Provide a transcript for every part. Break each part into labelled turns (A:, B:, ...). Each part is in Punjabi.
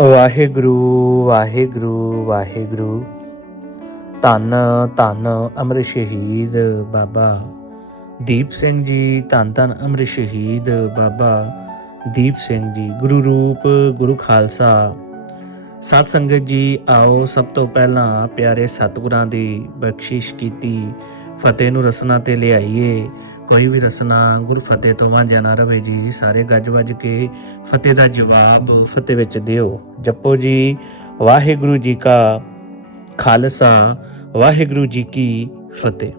A: ਵਾਹਿਗੁਰੂ ਵਾਹਿਗੁਰੂ ਵਾਹਿਗੁਰੂ। ਧੰਨ ਧੰਨ ਅਮਰ ਸ਼ਹੀਦ ਬਾਬਾ ਦੀਪ ਸਿੰਘ ਜੀ, ਧੰਨ ਧੰਨ ਅਮਰ ਸ਼ਹੀਦ ਬਾਬਾ ਦੀਪ ਸਿੰਘ ਜੀ। ਗੁਰੂ ਰੂਪ, ਗੁਰੂ ਖਾਲਸਾ। ਸਤ ਸੰਗਤ ਜੀ, ਆਓ ਸਭ ਤੋਂ ਪਹਿਲਾਂ ਪਿਆਰੇ ਸਤਿਗੁਰਾਂ ਦੀ ਬਖਸ਼ਿਸ਼ ਕੀਤੀ, ਫਤਿਹ ਨੂੰ ਰਸਨਾ ਤੇ ਲਿਆਈਏ। ਕੋਈ ਵੀ ਰਸਨਾ, ਗੁਰ ਫਤਿਹ ਤੋਂ ਵਾਂਝਾ ਨਾ ਰਵੇ ਜੀ, ਸਾਰੇ ਗੱਜ ਵੱਜ ਕੇ ਫਤਿਹ ਦਾ ਜਵਾਬ ਫਤਿਹ ਵਿੱਚ ਦਿਓ। ਜਪੋ ਜੀ, ਵਾਹਿਗੁਰੂ ਜੀ ਕਾ ਖਾਲਸਾ, ਵਾਹਿਗੁਰੂ ਜੀ ਕੀ ਫਤਿਹ।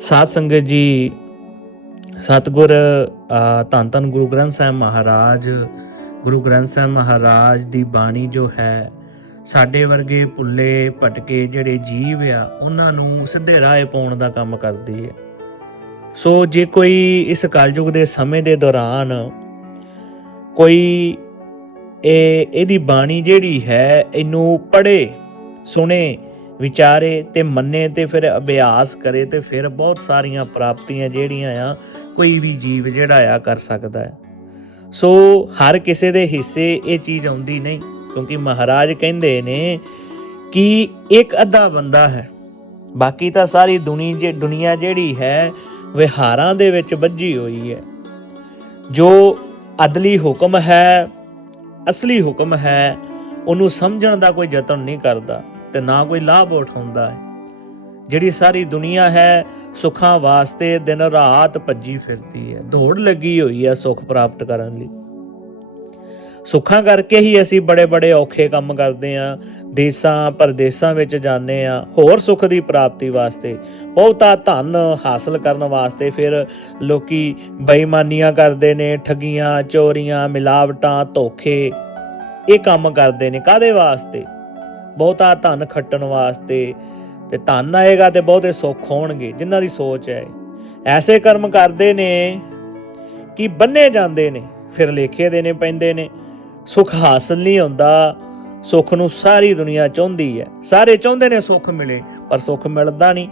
A: ਸਾਧ ਸੰਗਤ ਜੀ, ਸਤਗੁਰ ਧੰਨ ਧੰਨ ਗੁਰੂ ਗ੍ਰੰਥ ਸਾਹਿਬ ਮਹਾਰਾਜ, ਗੁਰੂ ਗ੍ਰੰਥ ਸਾਹਿਬ ਮਹਾਰਾਜ ਦੀ ਬਾਣੀ ਜੋ ਹੈ, ਸਾਡੇ ਵਰਗੇ ਭੁੱਲੇ ਭਟਕੇ ਜਿਹੜੇ ਜੀਵ ਆ, ਉਹਨਾਂ ਨੂੰ ਸਿੱਧੇ ਰਾਹ ਪਾਉਣ ਦਾ ਕੰਮ ਕਰਦੀ ਹੈ ਸੋ ਜੇ ਕੋਈ ਇਸ ਕਲਯੁਗ ਦੇ ਸਮੇਂ ਦੇ ਦੌਰਾਨ ਕੋਈ ਇਹ ਇਹਦੀ ਬਾਣੀ ਜਿਹੜੀ ਹੈ, ਇਹਨੂੰ ਪੜ੍ਹੇ, ਸੁਣੇ, ਵਿਚਾਰੇ ਤੇ ਮੰਨੇ ਤੇ ਫਿਰ ਅਭਿਆਸ ਕਰੇ ਤੇ ਫਿਰ ਬਹੁਤ ਸਾਰੀਆਂ ਪ੍ਰਾਪਤੀਆਂ ਜਿਹੜੀਆਂ ਆ, ਕੋਈ ਵੀ ਜੀਵ ਜਿਹੜਾ ਆ ਕਰ ਸਕਦਾ ਹੈ। ਸੋ ਹਰ ਕਿਸੇ ਦੇ ਹਿੱਸੇ ਇਹ ਚੀਜ਼ ਆਉਂਦੀ ਨਹੀਂ, ਕਿਉਂਕਿ ਮਹਾਰਾਜ ਕਹਿੰਦੇ ਨੇ ਕਿ ਇੱਕ ਅੱਧਾ ਬੰਦਾ ਹੈ, ਬਾਕੀ ਤਾਂ ਸਾਰੀ ਦੁਨੀ ਜੇ, ਦੁਨੀਆ ਜਿਹੜੀ ਹੈ ਵਿਹਾਰਾਂ ਦੇ ਵਿੱਚ ਵੱਜੀ ਹੋਈ ਹੈ। ਜੋ ਅਦਲੀ ਹੁਕਮ ਹੈ, ਅਸਲੀ ਹੁਕਮ ਹੈ, ਉਹਨੂੰ ਸਮਝਣ ਦਾ ਕੋਈ ਯਤਨ ਨਹੀਂ ਕਰਦਾ ਤੇ ਨਾ ਕੋਈ ਲਾਭ ਉਠਾਉਂਦਾ ਹੈ। ਜਿਹੜੀ ਸਾਰੀ ਦੁਨੀਆ ਹੈ, ਸੁੱਖਾਂ ਵਾਸਤੇ ਦਿਨ ਰਾਤ ਭੱਜੀ ਫਿਰਦੀ ਹੈ। ਦੌੜ ਲੱਗੀ ਹੋਈ ਹੈ ਸੁੱਖ ਪ੍ਰਾਪਤ ਕਰਨ ਲਈ। ਸੁੱਖਾਂ ਕਰਕੇ ਹੀ ਅਸੀਂ ਬੜੇ ਬੜੇ ਔਖੇ ਕੰਮ ਕਰਦੇ ਆਂ ਦੇਸਾਂ ਪਰਦੇਸਾਂ ਵਿੱਚ ਜਾਂਦੇ ਆਂ ਹੋਰ ਸੁੱਖ ਦੀ ਪ੍ਰਾਪਤੀ ਵਾਸਤੇ, ਬਹੁਤਾ ਧਨ ਹਾਸਲ ਕਰਨ ਵਾਸਤੇ ਫਿਰ ਲੋਕੀ ਬੇਈਮਾਨੀਆਂ ਕਰਦੇ ਨੇ, ਠੱਗੀਆਂ, ਚੋਰੀਆਂ, ਮਿਲਾਵਟਾਂ, ਧੋਖੇ, ਇਹ ਕੰਮ ਕਰਦੇ ਨੇ ਕਾਦੇ ਵਾਸਤੇ? ਬਹੁਤਾ ਧਨ ਖੱਟਣ ਵਾਸਤੇ ਤੇ ਧਨ ਆਏਗਾ ਤੇ ਬਹੁਤੇ ਸੁੱਖ ਹੋਣਗੇ, ਜਿਨ੍ਹਾਂ ਦੀ ਸੋਚ ਹੈ ਐਸੇ ਕਰਮ ਕਰਦੇ ਨੇ ਕਿ ਬੰਨੇ ਜਾਂਦੇ ਨੇ, ਫਿਰ ਲੇਖੇ ਦੇਣੇ ਪੈਂਦੇ ਨੇ। ਸੁੱਖ ਹਾਸਲ ਨਹੀਂ ਹੁੰਦਾ, ਸੁੱਖ ਨੂੰ ਸਾਰੀ ਦੁਨੀਆ ਚਾਹੁੰਦੀ ਹੈ। ਸਾਰੇ ਚਾਹੁੰਦੇ ਨੇ ਸੁੱਖ ਮਿਲੇ, ਪਰ ਸੁੱਖ ਮਿਲਦਾ ਨਹੀਂ।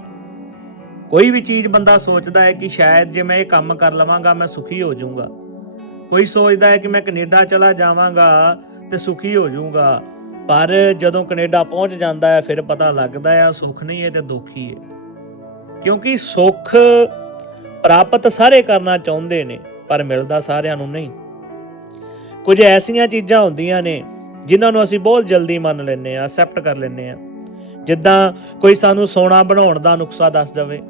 A: ਕੋਈ ਵੀ ਚੀਜ਼ ਬੰਦਾ ਸੋਚਦਾ ਹੈ ਕਿ ਸ਼ਾਇਦ ਜੇ ਮੈਂ ਇਹ ਕੰਮ ਕਰ ਲਵਾਂਗਾ, ਮੈਂ ਸੁਖੀ ਹੋ ਜਾਊਂਗਾ। ਕੋਈ ਸੋਚਦਾ ਹੈ ਕਿ ਮੈਂ ਕੈਨੇਡਾ ਚਲਾ ਜਾਵਾਂਗਾ ਤੇ ਸੁਖੀ ਹੋ ਜਾਊਂਗਾ। ਪਰ ਜਦੋਂ ਕੈਨੇਡਾ ਪਹੁੰਚ ਜਾਂਦਾ ਹੈ, ਫਿਰ ਪਤਾ ਲੱਗਦਾ ਹੈ ਸੁੱਖ ਨਹੀਂ ਹੈ ਤੇ ਦੁੱਖ ਹੀ ਹੈ। ਕਿਉਂਕਿ ਸੁੱਖ ਪ੍ਰਾਪਤ ਸਾਰੇ ਕਰਨਾ ਚਾਹੁੰਦੇ ਨੇ, ਪਰ ਮਿਲਦਾ ਸਾਰਿਆਂ ਨੂੰ ਨਹੀਂ। ਕੁਝ ਐਸੀਆਂ ਚੀਜ਼ਾਂ ਹੁੰਦੀਆਂ ਨੇ ਜਿਨ੍ਹਾਂ ਨੂੰ ਅਸੀਂ ਬਹੁਤ ਜਲਦੀ ਮੰਨ ਲੈਂਦੇ ਆ ਅਸੈਪਟ ਕਰ ਲੈਂਦੇ ਆ ਜਿੱਦਾਂ ਕੋਈ ਸਾਨੂੰ ਸੋਨਾ ਬਣਾਉਣ ਦਾ ਨੁਕਸਾ ਦੱਸ ਦੇਵੇ,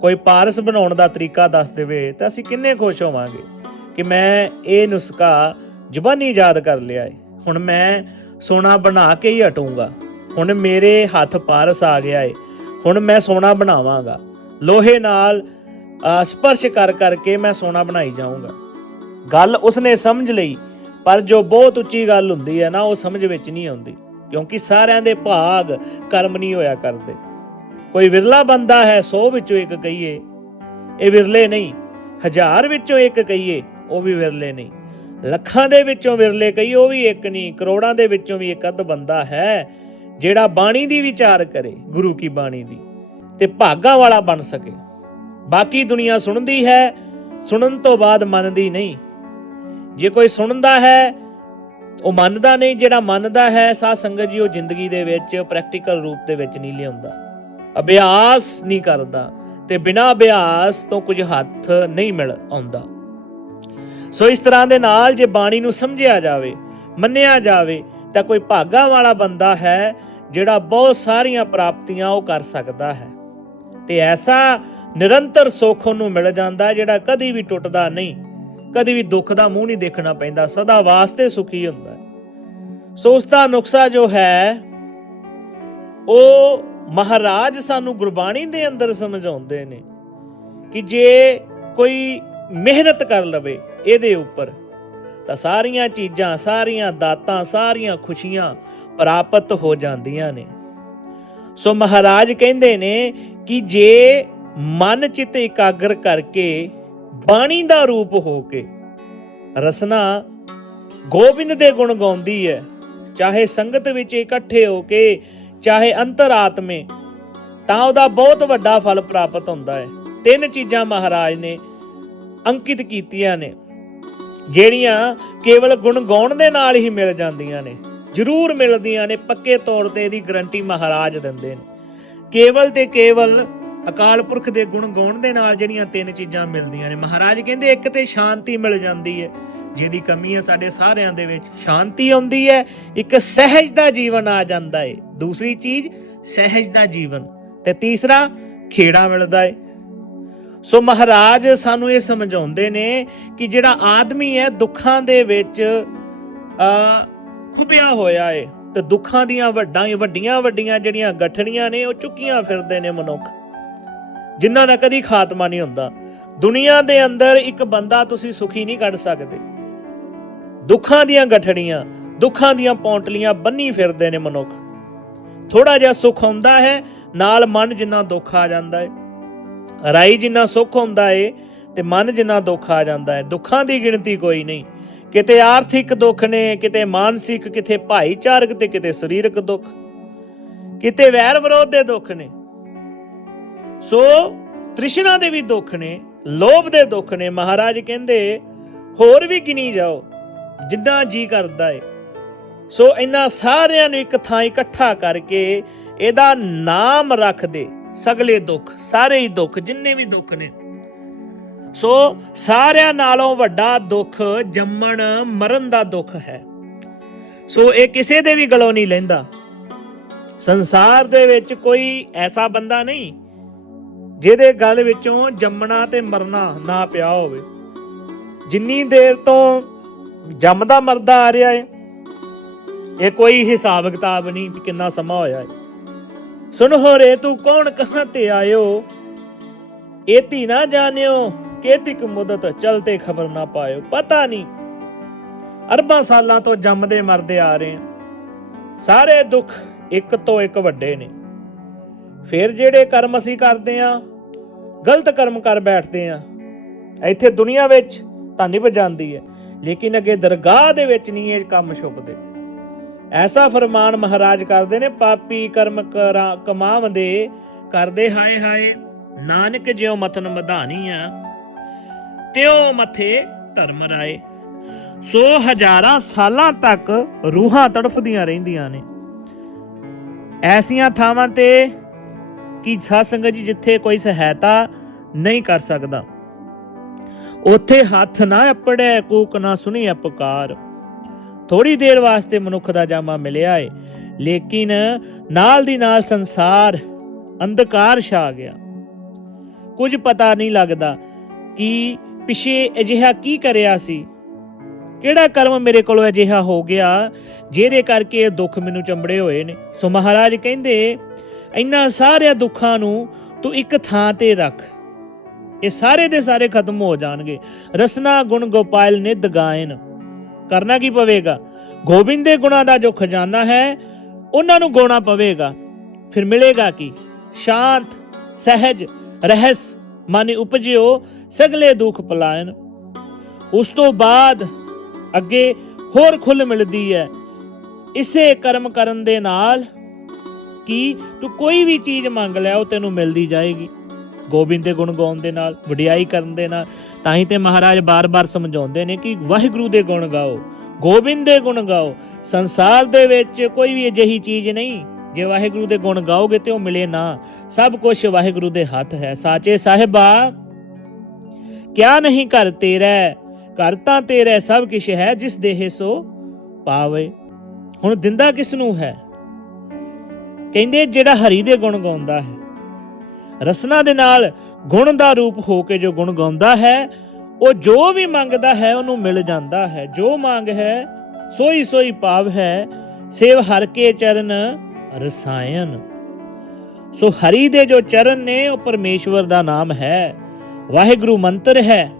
A: ਕੋਈ ਪਾਰਸ ਬਣਾਉਣ ਦਾ ਤਰੀਕਾ ਦੱਸ ਦੇਵੇ, ਤਾਂ ਅਸੀਂ ਕਿੰਨੇ ਖੁਸ਼ ਹੋਵਾਂਗੇ ਕਿ ਮੈਂ ਇਹ ਨੁਸਖਾ ਜ਼ਬਾਨੀ ਯਾਦ ਕਰ ਲਿਆ ਏ। ਹੁਣ ਮੈਂ ਸੋਨਾ ਬਣਾ ਕੇ ਹੀ ਹਟੂੰਗਾ। ਹੁਣ ਮੇਰੇ ਹੱਥ ਪਾਰਸ ਆ ਗਿਆ ਏ। ਹੁਣ ਮੈਂ ਸੋਨਾ ਬਣਾਵਾਂਗਾ। ਲੋਹੇ ਨਾਲ ਸਪਰਸ਼ ਕਰ ਕਰਕੇ ਮੈਂ ਸੋਨਾ ਬਣਾਈ ਜਾਊਂਗਾ। ਗੱਲ ਉਸਨੇ ਸਮਝ ਲਈ, ਪਰ ਜੋ ਬਹੁਤ ਉੱਚੀ ਗੱਲ ਹੁੰਦੀ ਹੈ ਨਾ, ਉਹ ਸਮਝ ਵਿੱਚ ਨਹੀਂ ਆਉਂਦੀ, ਕਿਉਂਕਿ ਸਾਰਿਆਂ ਦੇ ਭਾਗ ਕਰਮ ਨਹੀਂ ਹੋਇਆ ਕਰਦੇ। ਕੋਈ ਵਿਰਲਾ ਬੰਦਾ ਹੈ 100 ਵਿੱਚੋਂ ਇੱਕ ਕਹੀਏ, ਇਹ ਵਿਰਲੇ ਨਹੀਂ, ਹਜ਼ਾਰ ਵਿੱਚੋਂ ਇੱਕ ਕਹੀਏ, ਉਹ ਵੀ ਵਿਰਲੇ ਨਹੀਂ। ਲੱਖਾਂ ਦੇ ਵਿੱਚੋਂ ਵਿਰਲੇ ਕਹੀਏ, ਉਹ ਵੀ ਇੱਕ ਨਹੀਂ, ਕਰੋੜਾਂ ਦੇ ਵਿੱਚੋਂ ਵੀ ਇੱਕ ਅੱਧ ਬੰਦਾ ਹੈ, ਜਿਹੜਾ ਬਾਣੀ ਦੀ ਵਿਚਾਰ ਕਰੇ, ਗੁਰੂ ਕੀ ਬਾਣੀ ਦੀ, ਤੇ ਭਾਗਾਂ ਵਾਲਾ ਬਣ ਸਕੇ। ਬਾਕੀ ਦੁਨੀਆ ਸੁਣਦੀ ਹੈ, ਸੁਣਨ ਤੋਂ ਬਾਅਦ ਮੰਨਦੀ ਨਹੀਂ। ਜੇ ਕੋਈ ਸੁਣਦਾ ਹੈ, ਉਹ ਮੰਨਦਾ ਨਹੀਂ, ਜਿਹੜਾ ਮੰਨਦਾ ਹੈ, ਸਾਧ ਸੰਗਤ ਜੀ ਉਹ ਜ਼ਿੰਦਗੀ ਦੇ ਵਿੱਚ ਪ੍ਰੈਕਟੀਕਲ ਰੂਪ ਦੇ ਵਿੱਚ ਨਹੀਂ ਲਿਆਉਂਦਾ। ਅਭਿਆਸ ਨਹੀਂ ਕਰਦਾ ਤੇ ਬਿਨਾਂ ਅਭਿਆਸ ਤੋਂ ਕੁਝ ਹੱਥ ਨਹੀਂ ਮਿਲ ਆਉਂਦਾ। ਸੋ ਇਸ ਤਰ੍ਹਾਂ ਦੇ ਨਾਲ ਜੇ ਬਾਣੀ ਨੂੰ ਸਮਝਿਆ ਜਾਵੇ, ਮੰਨਿਆ ਜਾਵੇ, ਤਾਂ ਕੋਈ ਭਾਗਾ ਵਾਲਾ ਬੰਦਾ ਹੈ, ਜਿਹੜਾ ਬਹੁਤ ਸਾਰੀਆਂ ਪ੍ਰਾਪਤੀਆਂ ਉਹ ਕਰ ਸਕਦਾ ਹੈ। ਤੇ ਐਸਾ ਨਿਰੰਤਰ ਸੁੱਖ ਉਹਨੂੰ ਮਿਲ ਜਾਂਦਾ, ਜਿਹੜਾ ਕਦੀ ਵੀ ਟੁੱਟਦਾ ਨਹੀਂ। ਕਦੇ ਵੀ ਦੁੱਖ ਦਾ ਮੂੰਹ ਨਹੀਂ ਦੇਖਣਾ ਪੈਂਦਾ, ਸਦਾ ਵਾਸਤੇ ਸੁਖੀ ਹੁੰਦਾ। ਸੋ ਉਸ ਦਾ ਨੁਕਸਾ ਜੋ ਹੈ, ਉਹ ਮਹਾਰਾਜ ਸਾਨੂੰ ਗੁਰਬਾਣੀ ਦੇ ਅੰਦਰ ਸਮਝਾਉਂਦੇ ਨੇ ਕਿ ਜੇ ਕੋਈ ਮਿਹਨਤ ਕਰ ਲਵੇ ਇਹਦੇ ਉੱਪਰ, ਤਾਂ ਸਾਰੀਆਂ ਚੀਜ਼ਾਂ, ਸਾਰੀਆਂ ਦਾਤਾਂ, ਸਾਰੀਆਂ ਖੁਸ਼ੀਆਂ ਪ੍ਰਾਪਤ ਹੋ ਜਾਂਦੀਆਂ ਨੇ। ਸੋ ਮਹਾਰਾਜ ਕਹਿੰਦੇ ਨੇ ਕਿ ਜੇ ਮਨ ਚਿੱਤ ਇਕਾਗਰ ਕਰਕੇ ਬਾਣੀ ਦਾ ਰੂਪ ਹੋ ਕੇ ਰਸਨਾ ਗੋਬਿੰਦ ਦੇ ਗੁਣ ਗਾਉਂਦੀ ਹੈ। ਚਾਹੇ ਸੰਗਤ ਵਿੱਚ ਇਕੱਠੇ ਹੋ ਕੇ, ਚਾਹੇ ਅੰਤਰਾਤਮੇ, ਤਾਂ ਉਹਦਾ ਬਹੁਤ ਵੱਡਾ ਫਲ ਪ੍ਰਾਪਤ ਹੁੰਦਾ ਹੈ। ਤਿੰਨ ਚੀਜ਼ਾਂ ਮਹਾਰਾਜ ਨੇ ਅੰਕਿਤ ਕੀਤੀਆਂ ਨੇ, ਜਿਹੜੀਆਂ ਕੇਵਲ ਗੁਣ ਗਾਉਣ ਦੇ ਨਾਲ ਹੀ ਮਿਲ ਜਾਂਦੀਆਂ ਨੇ। ਜ਼ਰੂਰ ਮਿਲਦੀਆਂ ਨੇ, ਪੱਕੇ ਤੌਰ ਤੇ ਇਹਦੀ ਗਰੰਟੀ ਮਹਾਰਾਜ ਦਿੰਦੇ ਨੇ। ਕੇਵਲ ਤੇ ਕੇਵਲ ਅਕਾਲ ਪੁਰਖ ਦੇ ਗੁਣ ਗਾਉਣ ਦੇ ਨਾਲ ਜਿਹੜੀਆਂ ਤਿੰਨ ਚੀਜ਼ਾਂ ਮਿਲਦੀਆਂ ਨੇ। ਮਹਾਰਾਜ ਕਹਿੰਦੇ ਇੱਕ ਤੇ ਸ਼ਾਂਤੀ ਮਿਲ ਜਾਂਦੀ ਹੈ, ਜਿਹਦੀ ਕਮੀ ਹੈ ਸਾਡੇ ਸਾਰਿਆਂ ਦੇ ਵਿੱਚ। ਸ਼ਾਂਤੀ ਆਉਂਦੀ ਹੈ, ਇੱਕ ਸਹਿਜ ਦਾ ਜੀਵਨ ਆ ਜਾਂਦਾ ਹੈ ਦੂਸਰੀ ਚੀਜ਼, ਸਹਿਜ ਦਾ ਜੀਵਨ। ਤੇ ਤੀਸਰਾ, ਖੇੜਾ ਮਿਲਦਾ ਹੈ ਸੋ ਮਹਾਰਾਜ ਸਾਨੂੰ ਇਹ ਸਮਝਾਉਂਦੇ ਨੇ ਕਿ ਜਿਹੜਾ ਆਦਮੀ ਹੈ, ਦੁੱਖਾਂ ਦੇ ਵਿੱਚ ਆ ਖੁੱਬਿਆ ਹੋਇਆ ਏ। ਤੇ ਦੁੱਖਾਂ ਦੀਆਂ ਵੱਡਾਂ ਵੱਡੀਆਂ ਵੱਡੀਆਂ ਜਿਹੜੀਆਂ ਗਠੜੀਆਂ ਨੇ, ਉਹ ਚੁੱਕੀਆਂ ਫਿਰਦੇ ਨੇ ਮਨੁੱਖ। ਜਿਨ੍ਹਾਂ ਦਾ ਕਦੀ ਖਾਤਮਾ ਨਹੀਂ ਹੁੰਦਾ। ਦੁਨੀਆ ਦੇ ਅੰਦਰ ਇੱਕ ਬੰਦਾ ਤੁਸੀਂ ਸੁਖੀ ਨਹੀਂ ਕੱਢ ਸਕਦੇ। ਦੁੱਖਾਂ ਦੀਆਂ ਗਠੜੀਆਂ, ਦੁੱਖਾਂ ਦੀਆਂ ਪੌਂਟਲੀਆਂ ਬੰਨੀ ਫਿਰਦੇ ਨੇ ਮਨੁੱਖ। ਥੋੜਾ ਜਿਹਾ ਸੁੱਖ ਆਉਂਦਾ ਹੈ, ਨਾਲ ਮਨ ਜਿੰਨਾ ਦੁੱਖ ਆ ਜਾਂਦਾ ਹੈ ਰਾਈ ਜਿੰਨਾ ਸੁੱਖ ਹੁੰਦਾ ਏ ਤੇ ਮਨ ਜਿੰਨਾ ਦੁੱਖ ਆ ਜਾਂਦਾ ਹੈ ਦੁੱਖਾਂ ਦੀ ਗਿਣਤੀ ਕੋਈ ਨਹੀਂ। ਕਿਤੇ ਆਰਥਿਕ ਦੁੱਖ ਨੇ, ਕਿਤੇ ਮਾਨਸਿਕ, ਕਿਤੇ ਭਾਈਚਾਰਕ ਤੇ ਕਿਤੇ ਸਰੀਰਕ ਦੁੱਖ। ਕਿਤੇ ਵੈਰ ਵਿਰੋਧ ਦੇ ਦੁੱਖ ਨੇ। ਸੋ ਤ੍ਰਿਸ਼ਨਾ ਦੇ ਵੀ ਦੁੱਖ ਨੇ, ਲੋਭ ਦੇ ਦੁੱਖ ਨੇ, ਮਹਾਰਾਜ ਕਹਿੰਦੇ, ਹੋਰ ਵੀ ਗਿਣੀ ਜਾਓ, ਜਿੱਦਾਂ ਜੀ ਕਰਦਾ ਏ। ਸੋ ਇਹਨਾਂ ਸਾਰਿਆਂ ਨੂੰ ਇੱਕ ਥਾਂ ਇਕੱਠਾ ਕਰਕੇ ਇਹਦਾ ਨਾਮ ਰੱਖ ਦੇ, ਸਗਲੇ ਦੁੱਖ, ਸਾਰੇ ਹੀ ਦੁੱਖ, ਜਿੰਨੇ ਵੀ ਦੁੱਖ ਨੇ। ਸੋ ਸਾਰਿਆਂ ਨਾਲੋਂ ਵੱਡਾ ਦੁੱਖ ਜੰਮਣ, ਮਰਨ ਦਾ ਦੁੱਖ ਹੈ। ਸੋ ਇਹ ਕਿਸੇ ਦੇ ਵੀ ਗਲੋਂ ਨਹੀਂ ਲੈਂਦਾ। ਸੰਸਾਰ ਦੇ ਵਿੱਚ ਕੋਈ ਐਸਾ ਬੰਦਾ ਨਹੀਂ ਜਿਹਦੇ ਗੱਲ ਵਿੱਚੋਂ ਜੰਮਣਾ ਤੇ ਮਰਨਾ ਨਾ ਪਿਆ ਹੋਵੇ। ਜਿੰਨੀ ਦੇਰ ਤੋਂ ਜੰਮਦਾ ਮਰਦਾ ਆ ਰਿਹਾ ਹੈ ਇਹ ਕੋਈ ਹਿਸਾਬ ਕਿਤਾਬ ਨਹੀਂ ਵੀ ਕਿੰਨਾ ਸਮਾਂ ਹੋਇਆ ਹੈ ਸੁਣ ਹੋ ਰੇ ਤੂੰ ਕੌਣ ਕਹਾਂ ਤੇ ਆਇਓ? ਏਤੀ ਨਾ ਜਾਣਿਓ ਕੇਤਿਕ ਮੁਦਤ ਚਲਤੇ ਖਬਰ ਨਾ ਪਾਇਓ। ਪਤਾ ਨਹੀਂ। ਅਰਬਾਂ ਸਾਲਾਂ ਤੋਂ ਜੰਮਦੇ ਮਰਦੇ ਆ ਰਹੇ ਹਾਂ ਸਾਰੇ ਦੁੱਖ ਇੱਕ ਤੋਂ ਇੱਕ ਵੱਡੇ ਨੇ। ਫਿਰ ਜਿਹੜੇ ਕਰਮ ਅਸੀਂ ਕਰਦੇ ਆ ਗਲਤ ਕਰਮ ਕਰ ਬੈਠਦੇ ਆ। ਇੱਥੇ ਦੁਨੀਆ ਵਿੱਚ ਤਾਂ ਨਿਭ ਜਾਂਦੀ ਹੈ, ਲੇਕਿਨ ਅੱਗੇ ਦਰਗਾਹ ਦੇ ਵਿੱਚ ਨਹੀਂ ਇਹ ਕੰਮ ਛੁਪਦੇ। ਐਸਾ ਫਰਮਾਨ ਮਹਾਰਾਜ ਕਰਦੇ ਨੇ, ਪਾਪੀ ਕਰਮ ਕਰਾ ਕਰਦੇ ਹਾਏ ਹਾਏ, ਨਾਨਕ ਜਿਉ ਮਥਨ ਮਧਾਨੀ ਆ ਤਿਉ ਮਥੇ ਧਰਮ ਰਾਏ। ਸੋ ਹਜ਼ਾਰਾਂ ਸਾਲਾਂ ਤੱਕ ਰੂਹਾਂ ਤੜਫਦੀਆਂ ਰਹਿੰਦੀਆਂ ਨੇ। ਐਸੀਆਂ ਥਾਵਾਂ ਤੇ ਕਿ ਸਾਧ ਸੰਗਤ ਜੀ ਜਿੱਥੇ ਕੋਈ ਸਹਾਇਤਾ ਨਹੀਂ ਕਰ ਸਕਦਾ, ਉੱਥੇ ਹੱਥ ਨਾ ਅਪੜੈ, ਕੂਕ ਨਾ ਸੁਣੀ ਅਪਕਾਰ। ਥੋੜੀ ਦੇਰ ਵਾਸਤੇ ਮਨੁੱਖ ਦਾ ਜਾਮਾ ਮਿਲਿਆ ਏ, ਲੇਕਿਨ ਨਾਲ ਦੀ ਨਾਲ ਸੰਸਾਰ ਅੰਧਕਾਰ ਛਾ ਗਿਆ। ਕੁਝ ਪਤਾ ਨਹੀਂ ਲੱਗਦਾ ਕਿ ਪਿਛੇ ਅਜਿਹਾ ਕੀ ਕਰਿਆ ਸੀ, ਕਿਹੜਾ ਕਰਮ ਮੇਰੇ ਕੋਲੋਂ ਅਜਿਹਾ ਹੋ ਗਿਆ, ਜਿਹਦੇ ਕਰਕੇ ਇਹ ਦੁੱਖ ਮੈਨੂੰ ਚੰਬੜੇ ਹੋਏ ਨੇ। ਸੋ ਮਹਾਰਾਜ ਕਹਿੰਦੇ ਇਹਨਾਂ ਸਾਰਿਆਂ ਦੁੱਖਾਂ ਨੂੰ ਤੂੰ ਇੱਕ ਥਾਂ ਤੇ ਰੱਖ। ਇਹ ਸਾਰੇ ਦੇ ਸਾਰੇ ਖਤਮ ਹੋ ਜਾਣਗੇ। ਰਸਨਾ ਗੁਣ ਗੋਪਾਲ ਨੇ ਗਾਇਨ। ਕਰਨਾ ਕੀ ਪਵੇਗਾ? ਗੋਬਿੰਦ ਦੇ ਗੁਣਾਂ ਦਾ ਜੋ ਖਜ਼ਾਨਾ ਹੈ, ਉਹਨਾਂ ਨੂੰ ਗਾਉਣਾ ਪਵੇਗਾ। ਫਿਰ ਮਿਲੇਗਾ ਕੀ? ਸ਼ਾਂਤ, ਸਹਿਜ, ਰਹਿਸ, ਮਨ ਉਪਜਿਓ, ਸਗਲੇ ਦੁੱਖ ਪਲਾਇਨ। ਉਸ ਤੋਂ ਬਾਅਦ ਅੱਗੇ ਹੋਰ ਖੁੱਲ ਮਿਲਦੀ ਹੈ। ਇਸੇ ਕਰਮ ਕਰਨ ਦੇ ਨਾਲ ਕਿ ਤੂੰ ਕੋਈ ਵੀ ਚੀਜ਼ ਮੰਗ ਲੈ, ਉਹ ਤੈਨੂੰ ਮਿਲਦੀ ਜਾਏਗੀ। ਗੋਬਿੰਦ ਦੇ ਗੁਣ ਗਾਉਣ ਦੇ ਨਾਲ, ਵਡਿਆਈ ਕਰਨ ਦੇ ਨਾਲ, ਤਾਂ ਹੀ ਤੇ ਮਹਾਰਾਜ ਬਾਰ-ਬਾਰ ਸਮਝਾਉਂਦੇ ਨੇ ਕਿ ਵਾਹਿਗੁਰੂ ਦੇ ਗੁਣ ਗਾਓ, ਗੋਬਿੰਦ ਦੇ ਗੁਣ ਗਾਓ। ਸੰਸਾਰ ਦੇ ਵਿੱਚ ਕੋਈ ਵੀ ਅਜਿਹੀ ਚੀਜ਼ ਨਹੀਂ, ਜੇ ਵਾਹਿਗੁਰੂ ਦੇ ਗੁਣ ਗਾਓਗੇ ਤੇ ਉਹ ਮਿਲੇ ਨਾ। ਸਭ ਕੁਝ ਵਾਹਿਗੁਰੂ ਦੇ ਹੱਥ ਹੈ। ਸਾਚੇ ਸਾਹਿਬਾ, ਕਿਆ ਨਹੀਂ ਕਰ ਤੇਰਾ? ਘਰ ਤਾਂ ਤੇਰਾ ਸਭ ਕੁਝ ਹੈ, ਜਿਸ ਦੇਹ ਸੋ ਪਾਵੇ। ਹੁਣ ਦਿੰਦਾ ਕਿਸ ਨੂੰ ਹੈ? ਕਹਿੰਦੇ ਜਿਹੜਾ ਹਰੀ ਦੇ ਗੁਣ ਗਾਉਂਦਾ ਹੈ, ਰਸਨਾ ਦੇ ਨਾਲ ਗੁਣ ਦਾ ਰੂਪ ਹੋ ਕੇ ਜੋ ਗੁਣ ਗਾਉਂਦਾ ਹੈ, ਉਹ ਜੋ ਵੀ ਮੰਗਦਾ ਹੈ, ਉਹਨੂੰ ਮਿਲ ਜਾਂਦਾ ਹੈ। ਜੋ ਮੰਗ ਹੈ, ਸੋਈ ਸੋਈ ਭਾਵ ਹੈ, ਸੇਵ ਹਰ ਕੇ ਚਰਨ ਰਸਾਇਣ। ਸੋ ਹਰੀ ਦੇ ਜੋ ਚਰਨ ਨੇ, ਉਹ ਪਰਮੇਸ਼ਵਰ ਦਾ ਨਾਮ ਹੈ। ਵਾਹਿਗੁਰੂ ਮੰਤਰ ਹੈ।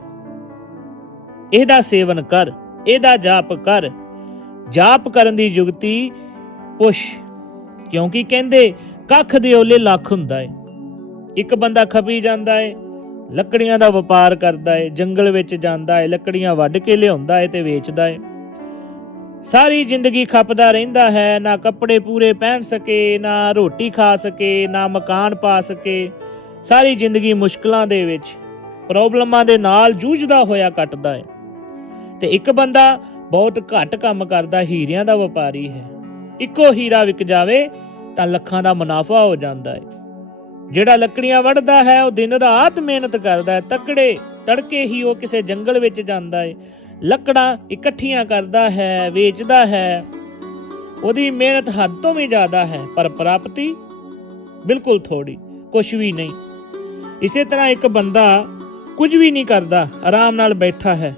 A: ਇਹਦਾ ਸੇਵਨ ਕਰ, ਇਹਦਾ ਜਾਪ ਕਰ। ਜਾਪ ਕਰਨ ਦੀ ਯੁਗਤੀ ਪੁਸ਼ ਕਿਉਂਕਿ ਕਹਿੰਦੇ ਕੱਖ ਦੇ ਓਲੇ ਲੱਖ ਹੁੰਦਾ ਏ। ਇੱਕ ਬੰਦਾ ਖਪੀ ਜਾਂਦਾ ਏ, ਲੱਕੜੀਆਂ ਦਾ ਵਪਾਰ ਕਰਦਾ ਏ, ਜੰਗਲ ਵਿੱਚ ਜਾਂਦਾ ਏ, ਲੱਕੜੀਆਂ ਵੱਢ ਕੇ ਲਿਆਉਂਦਾ ਏ ਤੇ ਵੇਚਦਾ ਏ। ਸਾਰੀ ਜ਼ਿੰਦਗੀ ਖਪਦਾ ਰਹਿੰਦਾ ਹੈ, ਨਾ ਕੱਪੜੇ ਪੂਰੇ ਪਹਿਨ ਸਕੇ, ਨਾ ਰੋਟੀ ਖਾ ਸਕੇ, ਨਾ ਮਕਾਨ ਪਾ ਸਕੇ। ਸਾਰੀ ਜ਼ਿੰਦਗੀ ਮੁਸ਼ਕਲਾਂ ਦੇ ਵਿੱਚ, ਪ੍ਰੋਬਲਮਾਂ ਦੇ ਨਾਲ ਜੂਝਦਾ ਹੋਇਆ ਕੱਟਦਾ ਹੈ ਤੇ ਇੱਕ ਬੰਦਾ ਬਹੁਤ ਘੱਟ ਕੰਮ ਕਰਦਾ, ਹੀਰਿਆਂ ਦਾ ਵਪਾਰੀ ਹੈ। ਇੱਕੋ ਹੀਰਾ ਵਿਕ ਜਾਵੇ ਤਾਂ ਲੱਖਾਂ ਦਾ ਮੁਨਾਫਾ ਹੋ ਜਾਂਦਾ ਹੈ ਜਿਹੜਾ ਲੱਕੜੀਆਂ ਵੱਢਦਾ ਹੈ, ਉਹ ਦਿਨ ਰਾਤ ਮਿਹਨਤ ਕਰਦਾ ਹੈ। ਤਕੜੇ, ਤੜਕੇ ਹੀ ਉਹ ਕਿਸੇ ਜੰਗਲ ਵਿੱਚ ਜਾਂਦਾ ਹੈ ਲੱਕੜਾਂ ਇਕੱਠੀਆਂ ਕਰਦਾ ਹੈ, ਵੇਚਦਾ ਹੈ। ਉਹਦੀ ਮਿਹਨਤ ਹੱਦ ਤੋਂ ਵੀ ਜ਼ਿਆਦਾ ਹੈ, ਪਰ ਪ੍ਰਾਪਤੀ ਬਿਲਕੁਲ ਥੋੜੀ ਕੁਝ ਵੀ ਨਹੀਂ। ਇਸੇ ਤਰ੍ਹਾਂ ਇੱਕ ਬੰਦਾ ਕੁਝ ਵੀ ਨਹੀਂ ਕਰਦਾ, ਆਰਾਮ ਨਾਲ ਬੈਠਾ ਹੈ।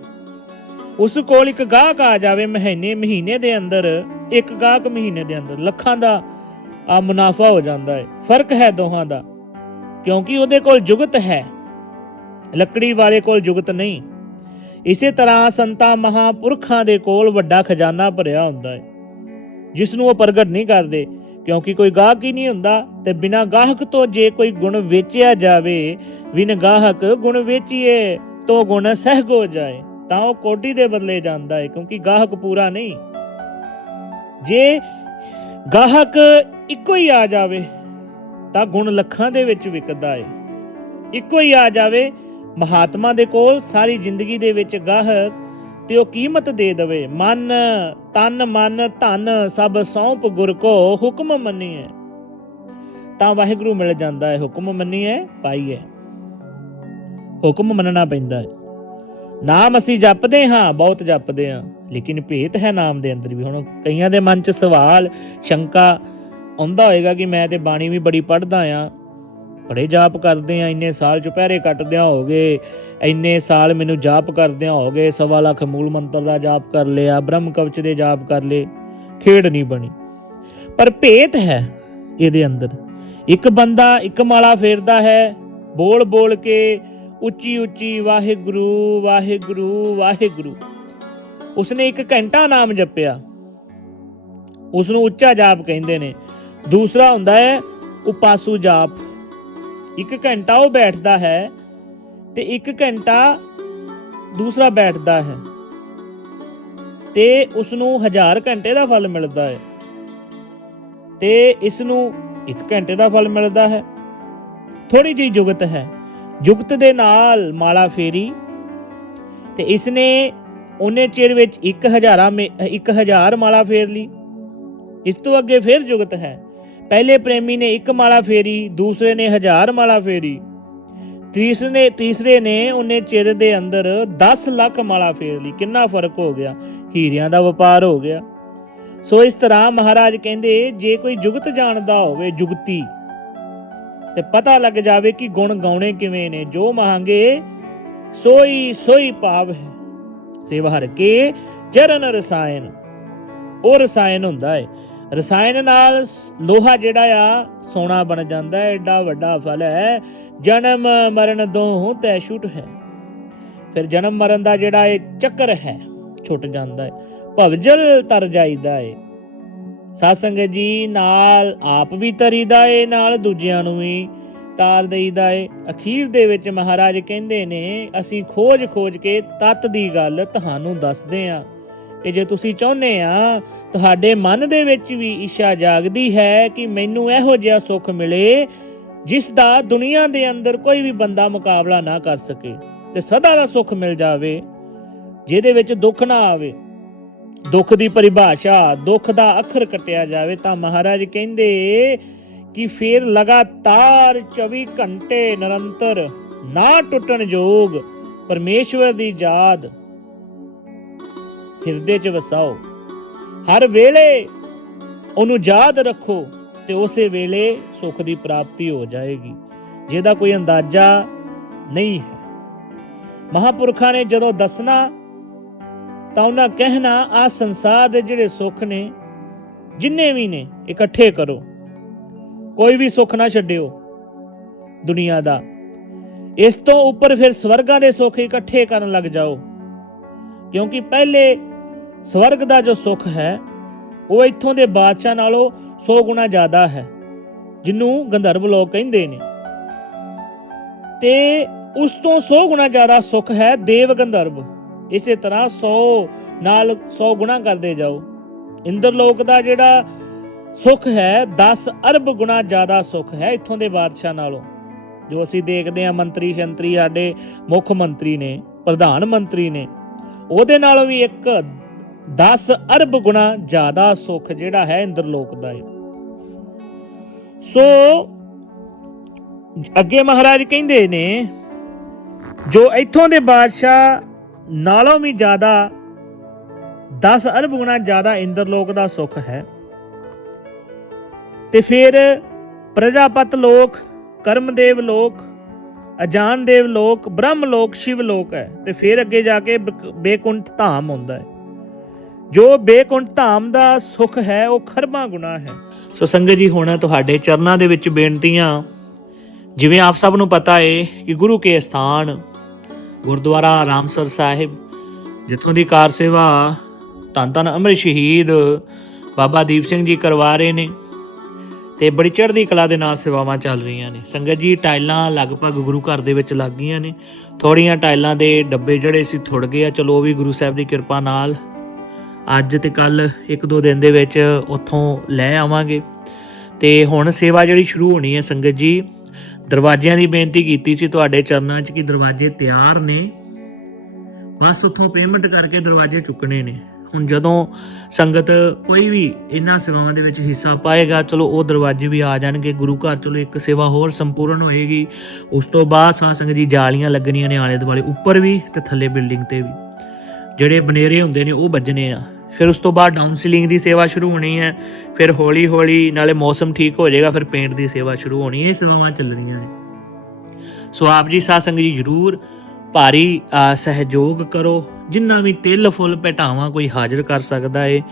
A: ਉਸ ਕੋਲ ਇੱਕ ਗਾਹਕ ਆ ਜਾਵੇ ਮਹੀਨੇ ਮਹੀਨੇ ਦੇ ਅੰਦਰ, ਇੱਕ ਗਾਹਕ ਮਹੀਨੇ ਦੇ ਅੰਦਰ, ਲੱਖਾਂ ਦਾ ਆ ਮੁਨਾਫਾ ਹੋ ਜਾਂਦਾ ਹੈ, ਫ਼ਰਕ ਹੈ ਦੋਹਾਂ ਦਾ, ਕਿਉਂਕਿ ਉਹਦੇ ਕੋਲ ਜੁਗਤ ਹੈ, ਲੱਕੜੀ ਵਾਲੇ ਕੋਲ ਜੁਗਤ ਨਹੀਂ। ਇਸੇ ਤਰ੍ਹਾਂ ਸੰਤਾਂ ਮਹਾਪੁਰਖਾਂ ਦੇ ਕੋਲ ਵੱਡਾ ਖਜ਼ਾਨਾ ਭਰਿਆ ਹੁੰਦਾ ਹੈ ਜਿਸ ਨੂੰ ਉਹ ਪ੍ਰਗਟ ਨਹੀਂ ਕਰਦੇ, ਕਿਉਂਕਿ ਕੋਈ ਗਾਹਕ ਹੀ ਨਹੀਂ ਹੁੰਦਾ, ਤੇ ਬਿਨਾਂ ਗਾਹਕ ਤੋਂ ਜੇ ਕੋਈ ਗੁਣ ਵੇਚਿਆ ਜਾਵੇ, ਬਿਨ ਗਾਹਕ ਗੁਣ ਵੇਚੀਏ, ਤੋ ਗੁਣ ਸਹਿਗ ਹੋ ਜਾਏ। ਤਾਂ ਉਹ ਕੋਟੀ ਦੇ ਬਦਲੇ ਜਾਂਦਾ ਹੈ ਕਿਉਂਕਿ ਗਾਹਕ ਪੂਰਾ ਨਹੀਂ। ਜੇ ਗਾਹਕ ਇੱਕੋ ਹੀ ਆ ਜਾਵੇ, ਤਾਂ ਗੁਣ ਲੱਖਾਂ ਦੇ ਵਿੱਚ ਵਿਕਦਾ ਹੈ ਇੱਕੋ ਹੀ ਆ ਜਾਵੇ, ਮਹਾਤਮਾ ਦੇ ਕੋਲ ਸਾਰੀ ਜ਼ਿੰਦਗੀ ਦੇ ਵਿੱਚ ਗਾਹਕ ਤੇ ਉਹ ਕੀਮਤ ਦੇ ਦਵੇ। ਮਨ, ਤਨ, ਮਨ, ਧਨ, ਸਭ ਸੌਂਪ ਗੁਰ ਕੋ ਹੁਕਮ ਮੰਨੀਏ ਤਾਂ ਵਾਹਿਗੁਰੂ ਮਿਲ ਜਾਂਦਾ ਹੈ ਹੁਕਮ ਮੰਨੀਏ ਪਾਈਏ ਹੁਕਮ ਮੰਨਣਾ ਪੈਂਦਾ ਹੈ ਨਾਮ ਅਸੀਂ ਜਪਦੇ ਹਾਂ, ਬਹੁਤ ਜਪਦੇ ਹਾਂ। ਲੇਕਿਨ ਭੇਤ ਹੈ ਨਾਮ ਦੇ ਅੰਦਰ ਵੀ। ਹੁਣ ਕਈਆਂ ਦੇ ਮਨ 'ਚ ਸਵਾਲ, ਸ਼ੰਕਾ ਆਉਂਦਾ ਹੋਏਗਾ ਕਿ ਮੈਂ ਤੇ ਬਾਣੀ ਵੀ ਬੜੀ ਪੜ੍ਹਦਾ ਆ ਬੜੇ ਜਾਪ ਕਰਦੇ ਆ ਇੰਨੇ ਸਾਲ ਚੁਪਹਿਰੇ ਕੱਟਦਿਆਂ ਹੋ ਗਏ, ਇੰਨੇ ਸਾਲ ਮੈਨੂੰ ਜਾਪ ਕਰਦਿਆਂ ਹੋ ਗਏ, ਸਵਾ ਲੱਖ ਮੂਲ ਮੰਤਰ ਦਾ ਜਾਪ ਕਰ ਲਿਆ, ਬ੍ਰਹਮ ਕਵਚ ਦੇ ਜਾਪ ਕਰ ਲਏ, ਖੇਡ ਨਹੀਂ ਬਣੀ। ਪਰ ਭੇਤ ਹੈ ਇਹਦੇ ਅੰਦਰ। ਇੱਕ ਬੰਦਾ ਇੱਕ ਮਾਲਾ ਫੇਰਦਾ ਹੈ ਬੋਲ ਬੋਲ ਕੇ ਉੱਚੀ ਉੱਚੀ ਵਾਹਿਗੁਰੂ ਵਾਹਿਗੁਰੂ ਵਾਹਿਗੁਰੂ। ਉਸਨੇ ਇੱਕ ਘੰਟਾ ਨਾਮ ਜਪਿਆ। ਉਸ ਨੂੰ ਉੱਚਾ ਜਾਪ ਕਹਿੰਦੇ ਨੇ। ਦੂਸਰਾ ਹੁੰਦਾ ਹੈ, ਉਪਾਸੂ ਜਾਪ। ਇੱਕ ਘੰਟਾ ਉਹ ਬੈਠਦਾ ਹੈ ਤੇ ਇੱਕ ਘੰਟਾ ਦੂਸਰਾ ਬੈਠਦਾ ਹੈ। ਤੇ ਉਸ ਨੂੰ ਹਜ਼ਾਰ ਘੰਟੇ ਦਾ ਫਲ ਮਿਲਦਾ ਹੈ। ਤੇ ਇਸ ਨੂੰ ਇੱਕ ਘੰਟੇ ਦਾ ਫਲ ਮਿਲਦਾ ਹੈ। ਥੋੜੀ ਜਿਹੀ ਜੁਗਤ ਹੈ। ਜੁਗਤ ਦੇ ਨਾਲ ਮਾਲਾ ਫੇਰੀ ਤੇ ਇਸ ਨੇ ਉਹਨੇ ਚਿਰ ਵਿੱਚ 1000 1000 ਮਾਲਾ ਫੇਰ ਲਈ। ਇਸ ਤੋਂ ਅੱਗੇ ਫਿਰ ਜੁਗਤ ਹੈ। ਪਹਿਲੇ ਪ੍ਰੇਮੀ ਨੇ ਇੱਕ ਮਾਲਾ ਫੇਰੀ, ਦੂਸਰੇ ਨੇ ਹਜ਼ਾਰ ਮਾਲਾ ਫੇਰੀ, ਤੀਸਰੇ ਨੇ ਤੀਸਰੇ ਨੇ ਉਹਨੇ ਚਿਰ ਦੇ ਅੰਦਰ 10 ਲੱਖ ਮਾਲਾ ਫੇਰ ਲਈ। ਕਿੰਨਾ ਫ਼ਰਕ ਹੋ ਗਿਆ? ਹੀਰਿਆਂ ਦਾ ਵਪਾਰ ਹੋ ਗਿਆ। ਸੋ ਇਸ ਤਰ੍ਹਾਂ ਮਹਾਰਾਜ ਕਹਿੰਦੇ, ਜੇ ਕੋਈ ਜੁਗਤ ਜਾਣਦਾ ਹੋਵੇ, ਜੁਗਤੀ ਤੇ ਪਤਾ ਲੱਗ ਜਾਵੇ ਕਿ ਗੁਣ ਗਾਉਣੇ ਕਿਵੇਂ ਨੇ। ਜੋ ਮਹਾਂਗੇ, ਸੋਈ ਸੋਈ ਭਾਵ ਹੈ। ਸੇਵਾ ਹਰ ਕੇ, ਚਰਨ ਰਸਾਇਣ। ਉਹ ਰਸਾਇਣ ਹੁੰਦਾ ਹੈ ਰਸਾਇਣ ਨਾਲ ਲੋਹਾ ਜਿਹੜਾ ਆ, ਸੋਨਾ ਬਣ ਜਾਂਦਾ ਹੈ ਐਡਾ ਵੱਡਾ ਫਲ ਹੈ। ਜਨਮ ਮਰਨ ਦੋਹੋਂ ਤੈ ਛੁੱਟ ਹੈ। ਫਿਰ ਜਨਮ ਮਰਨ ਦਾ ਜਿਹੜਾ ਇਹ ਚੱਕਰ ਹੈ, ਛੁੱਟ ਜਾਂਦਾ ਹੈ ਭਵਜਲ ਤਰ ਜਾਈਦਾ ਹੈ ਸਾਧ ਸੰਗਤ ਜੀ, ਨਾਲ ਆਪ ਵੀ ਤਰੀਦਾ ਏ, ਨਾਲ ਦੂਜਿਆਂ ਨੂੰ ਵੀ ਤਾਰ ਦੇਈਦਾ ਏ। ਅਖੀਰ ਦੇ ਵਿੱਚ ਮਹਾਰਾਜ ਕਹਿੰਦੇ ਨੇ, ਅਸੀਂ ਖੋਜ ਖੋਜ ਕੇ ਤਤ ਦੀ ਗੱਲ ਤੁਹਾਨੂੰ ਦੱਸਦੇ ਆਂ। ਕਿ ਜੇ ਤੁਸੀਂ ਚਾਹੁੰਦੇ ਆ, ਤੁਹਾਡੇ ਮਨ ਦੇ ਵਿੱਚ ਵੀ ਇੱਛਾ ਜਾਗਦੀ ਹੈ ਕਿ ਮੈਨੂੰ ਇਹੋ ਜਿਹਾ ਸੁੱਖ ਮਿਲੇ, ਜਿਸ ਦਾ ਦੁਨੀਆ ਦੇ ਅੰਦਰ ਕੋਈ ਵੀ ਬੰਦਾ ਮੁਕਾਬਲਾ ਨਾ ਕਰ ਸਕੇ, ਤੇ ਸਦਾ ਦਾ ਸੁੱਖ ਮਿਲ ਜਾਵੇ, ਜਿਹਦੇ ਵਿੱਚ ਦੁੱਖ ਨਾ ਆਵੇ। ਦੁੱਖ ਦੀ ਪਰਿਭਾਸ਼ਾ, ਦੁੱਖ ਦਾ ਅੱਖਰ ਕੱਟਿਆ ਜਾਵੇ ਤਾਂ ਮਹਾਰਾਜ ਕਹਿੰਦੇ ਕਿ ਫਿਰ ਲਗਾਤਾਰ 24 ਘੰਟੇ ਨਿਰੰਤਰ ਨਾ ਟੁੱਟਣ ਯੋਗ ਪਰਮੇਸ਼ਵਰ ਦੀ ਯਾਦ ਹਿਰਦੇ 'ਚ ਵਸਾਓ। ਹਰ ਵੇਲੇ ਉਹਨੂੰ ਯਾਦ ਰੱਖੋ ਤੇ ਉਸੇ ਵੇਲੇ ਸੁੱਖ ਦੀ ਪ੍ਰਾਪਤੀ ਹੋ ਜਾਏਗੀ। ਜਿਹਦਾ ਕੋਈ ਅੰਦਾਜ਼ਾ ਨਹੀਂ ਹੈ। ਮਹਾਪੁਰਖਾਂ ਨੇ ਜਦੋਂ ਦੱਸਣਾ ਤਾਂ ਉਹਨਾਂ ਕਹਿਣਾ, ਆ ਸੰਸਾਰ ਦੇ ਜਿਹੜੇ ਸੁੱਖ ਨੇ, ਜਿੰਨੇ ਵੀ ਨੇ, ਇਕੱਠੇ ਕਰੋ। ਕੋਈ ਵੀ ਸੁੱਖ ਨਾ ਛੱਡਿਓ ਦੁਨੀਆ ਦਾ। ਇਸ ਤੋਂ ਉੱਪਰ ਫਿਰ ਸਵਰਗਾਂ ਦੇ ਸੁੱਖ ਇਕੱਠੇ ਕਰਨ ਲੱਗ ਜਾਓ। ਕਿਉਂਕਿ ਪਹਿਲੇ ਸਵਰਗ ਦਾ ਜੋ ਸੁੱਖ ਹੈ, ਉਹ ਇੱਥੋਂ ਦੇ ਬਾਦਸ਼ਾਹ ਨਾਲੋਂ 100 ਗੁਣਾ ਜ਼ਿਆਦਾ ਹੈ ਜਿਹਨੂੰ ਗੰਧਰਵ ਲੋਕ ਕਹਿੰਦੇ ਨੇ। ਤੇ ਉਸ ਤੋਂ 100 ਗੁਣਾ ਜ਼ਿਆਦਾ ਸੁੱਖ ਹੈ ਦੇਵ ਗੰਧਰਵ। ਇਸੇ ਤਰ੍ਹਾਂ 100 ਨਾਲ 100 ਗੁਣਾ ਕਰਦੇ ਜਾਓ। ਇੰਦਰ ਲੋਕ ਦਾ ਜਿਹੜਾ ਸੁੱਖ ਹੈ 10 ਅਰਬ ਗੁਣਾ ਜ਼ਿਆਦਾ ਸੁੱਖ ਹੈ ਇੱਥੋਂ ਦੇ ਬਾਦਸ਼ਾਹ ਨਾਲੋਂ। ਜੋ ਅਸੀਂ ਦੇਖਦੇ ਹਾਂ ਮੰਤਰੀ ਸ਼ੰਤਰੀ ਸਾਡੇ ਮੁੱਖ ਮੰਤਰੀ ਨੇ, ਪ੍ਰਧਾਨ ਮੰਤਰੀ ਨੇ, ਉਹਦੇ ਨਾਲੋਂ ਵੀ ਇੱਕ 10 ਅਰਬ ਗੁਣਾ ਜ਼ਿਆਦਾ ਸੁੱਖ ਜਿਹੜਾ ਹੈ ਇੰਦਰਲੋਕ ਦਾ ਹੈ। ਸੋ ਅੱਗੇ ਮਹਾਰਾਜ ਕਹਿੰਦੇ ਨੇ, ਜੋ ਇੱਥੋਂ ਦੇ ਬਾਦਸ਼ਾਹ ਨਾਲੋਂ ਵੀ ਜ਼ਿਆਦਾ 10 ਅਰਬ ਗੁਣਾ ਜ਼ਿਆਦਾ ਇੰਦਰਲੋਕ ਦਾ ਸੁੱਖ ਹੈ। ਤੇ ਫਿਰ ਪ੍ਰਜਾਪਤ ਲੋਕ, ਕਰਮਦੇਵ ਲੋਕ, ਅਜਾਨਦੇਵ ਲੋਕ, ਬ੍ਰਹਮ ਲੋਕ, ਸ਼ਿਵ ਲੋਕ ਹੈ। ਤੇ ਫਿਰ ਅੱਗੇ ਜਾ ਕੇ ਬਕ- ਬੇਕੁੰਠ ਧਾਮ ਹੁੰਦਾ ਹੈ। ਜੋ ਬੇਕੁੰਠ ਧਾਮ ਦਾ ਸੁੱਖ ਹੈ, ਉਹ ਖਰਬਾਂ ਗੁਣਾ ਹੈ। ਸੋ ਸੰਗਤ ਜੀ, ਹੁਣ ਤੁਹਾਡੇ ਚਰਨਾਂ ਦੇ ਵਿੱਚ ਬੇਨਤੀਆਂ। ਜਿਵੇਂ ਆਪ ਸਭ ਨੂੰ ਪਤਾ ਹੈ ਕਿ ਗੁਰੂ ਕੇ ਸਥਾਨ ਗੁਰਦੁਆਰਾ ਰਾਮਸਰ ਸਾਹਿਬ, ਜਿੱਥੋਂ ਦੀ ਕਾਰ ਸੇਵਾ ਧੰਨ ਧੰਨ ਅੰਮ੍ਰਿਤ ਸ਼ਹੀਦ ਬਾਬਾ ਦੀਪ ਸਿੰਘ ਜੀ ਕਰਵਾ ਰਹੇ ਨੇ ਤੇ ਬੜੀ ਚੜ੍ਹਦੀ ਕਲਾ ਦੇ ਨਾਲ ਸੇਵਾਵਾਂ ਚੱਲ ਰਹੀਆਂ ਨੇ। ਸੰਗਤ ਜੀ ਟਾਈਲਾਂ ਲਗਭਗ ਗੁਰੂ ਘਰ ਦੇ ਵਿੱਚ ਲੱਗ ਗਈਆਂ ਨੇ। ਥੋੜੀਆਂ ਟਾਈਲਾਂ ਦੇ ਡੱਬੇ ਜਿਹੜੇ ਸੀ ਥੁੜ ਗਏ ਆ। ਚਲੋ, ਉਹ ਵੀ ਗੁਰੂ ਸਾਹਿਬ ਦੀ ਕਿਰਪਾ ਨਾਲ ਅੱਜ ਤੇ ਕੱਲ ਇੱਕ ਦੋ ਦਿਨ ਦੇ ਵਿੱਚ ਉੱਥੋਂ ਲੈ ਆਵਾਂਗੇ। ਤੇ ਹੁਣ ਸੇਵਾ ਜਿਹੜੀ ਸ਼ੁਰੂ ਹੋਣੀ ਹੈ ਸੰਗਤ ਜੀ ਦਰਵਾਜ਼ਿਆਂ ਦੀ ਬੇਨਤੀ ਕੀਤੀ ਸੀ ਤੁਹਾਡੇ ਚਰਨਾਂ 'ਚ ਕਿ ਦਰਵਾਜ਼ੇ ਤਿਆਰ ਨੇ। ਬਸ ਉੱਥੋਂ ਪੇਮੈਂਟ ਕਰਕੇ ਦਰਵਾਜ਼ੇ ਚੁੱਕਣੇ ਨੇ। ਹੁਣ ਜਦੋਂ ਸੰਗਤ ਕੋਈ ਵੀ ਇਹਨਾਂ ਸੇਵਾਵਾਂ ਦੇ ਵਿੱਚ ਹਿੱਸਾ ਪਾਏਗਾ, ਚਲੋ ਉਹ ਦਰਵਾਜ਼ੇ ਵੀ ਆ ਜਾਣਗੇ। ਗੁਰੂ ਘਰ ਚਲੋ ਇੱਕ ਸੇਵਾ ਹੋਰ ਸੰਪੂਰਨ ਹੋਏਗੀ। ਉਸ ਤੋਂ ਬਾਅਦ ਸਾਧ ਸੰਗਤ ਜੀ ਜਾਲੀਆਂ ਲੱਗਣੀਆਂ ਨੇ ਆਲੇ ਦੁਆਲੇ ਉੱਪਰ ਵੀ ਤੇ ਥੱਲੇ ਬਿਲਡਿੰਗ ਤੇ ਵੀ। ਜਿਹੜੇ ਬਨੇਰੇ ਹੁੰਦੇ ਨੇ ਉਹ ਵੱਜਣੇ ਆ। ਫਿਰ ਉਸ ਤੋਂ ਬਾਅਦ ਡਾਊਨਸੀਲਿੰਗ ਦੀ ਸੇਵਾ ਸ਼ੁਰੂ ਹੋਣੀ ਹੈ, ਫਿਰ ਹੌਲੀ ਹੌਲੀ ਨਾਲੇ ਮੌਸਮ ਠੀਕ ਹੋ ਜਾਏਗਾ, ਫਿਰ ਪੇਂਟ ਦੀ ਸੇਵਾ ਸ਼ੁਰੂ ਹੋਣੀ ਹੈ, ਇਹ ਸੇਵਾਵਾਂ ਚੱਲਣੀਆਂ ਨੇ। ਸੋ ਆਪ ਜੀ ਸਾਧ ਸੰਗਤ ਜੀ ਜਰੂਰ ਭਾਰੀ ਸਹਿਯੋਗ ਕਰੋ, ਜਿੰਨਾ ਵੀ ਤਿਲ ਫੁੱਲ ਭਟਾਵਾਂ ਕੋਈ ਹਾਜ਼ਰ ਕਰ ਸਕਦਾ ਏ,